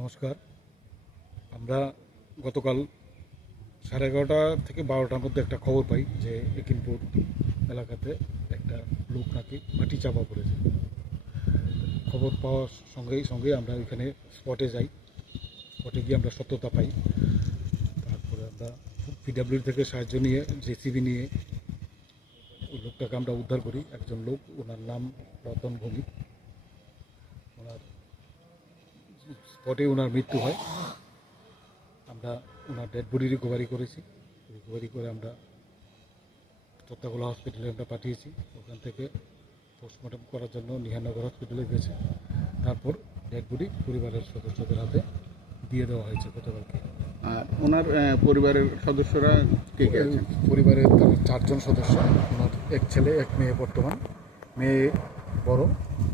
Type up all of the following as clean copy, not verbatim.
নমস্কার। আমরা গতকাল 11:30 থেকে 12টার মধ্যে একটা খবর পাই যে একিনপুর এলাকাতে একটা লোক নাকি মাটি চাপা পড়েছে। খবর পাওয়ার সঙ্গে সঙ্গে আমরা ওইখানে স্পটে যাই। স্পটে গিয়ে আমরা সত্যতা পাই। তারপরে আমরা পিডাব্লিউ থেকে সাহায্য নিয়ে জেসিবি নিয়ে ওই লোকটাকে আমরা উদ্ধার করি। একজন লোক, ওনার নাম রতন ভৌমিক। ওনার স্পটে ওনার মৃত্যু হয়। আমরা ওনার ডেড বডি রিকভারি করেছি। রিকভারি করে আমরা তত্ত্বাগোলা হসপিটালে আমরা পাঠিয়েছি। ওখান থেকে পোস্টমর্টম করার জন্য নিহানগর হসপিটালে গেছে। তারপর ডেড বডি পরিবারের সদস্যদের হাতে দিয়ে দেওয়া হয়েছে গতকালকে। আর ওনার পরিবারের সদস্যরা কে কে আছেন? পরিবারের তার 4 জন সদস্য। ওনার এক ছেলে এক মেয়ে। বর্তমান মেয়ে বড়,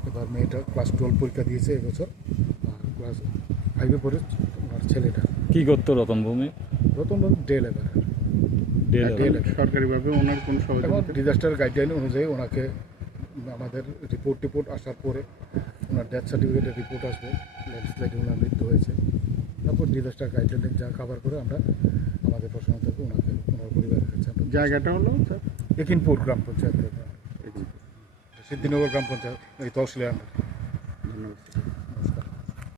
এবার মেয়েটা ক্লাস 12 পরীক্ষা দিয়েছে এবছর, আর ক্লাস 5-এ পড়ে ওনার ছেলেটা। কি করতো রতন ভূমি? Ratan day labour. সরকারিভাবে ওনার কোন এবং সহযোগিতা? ডিজাস্টার গাইডলাইন অনুযায়ী ওনাকে আমাদের রিপোর্ট আসার পরে ওনার ডেথ সার্টিফিকেটের রিপোর্ট আসবে, ল্যান্ডস্লাইডে ওনার মৃত্যু হয়েছে। তারপর ডিজাস্টার গাইডলাইন যা কভার করে আমরা আমাদের প্রশাসন থেকে ওনাকে ওনার পরিবারের কাছে আমরা জায়গাটা হলো স্যার একিনপুর গ্রাম পঞ্চায়েত, সিদ্ধিনগর গ্রাম পঞ্চায়েত, এই তহসিলের আন্ডারে।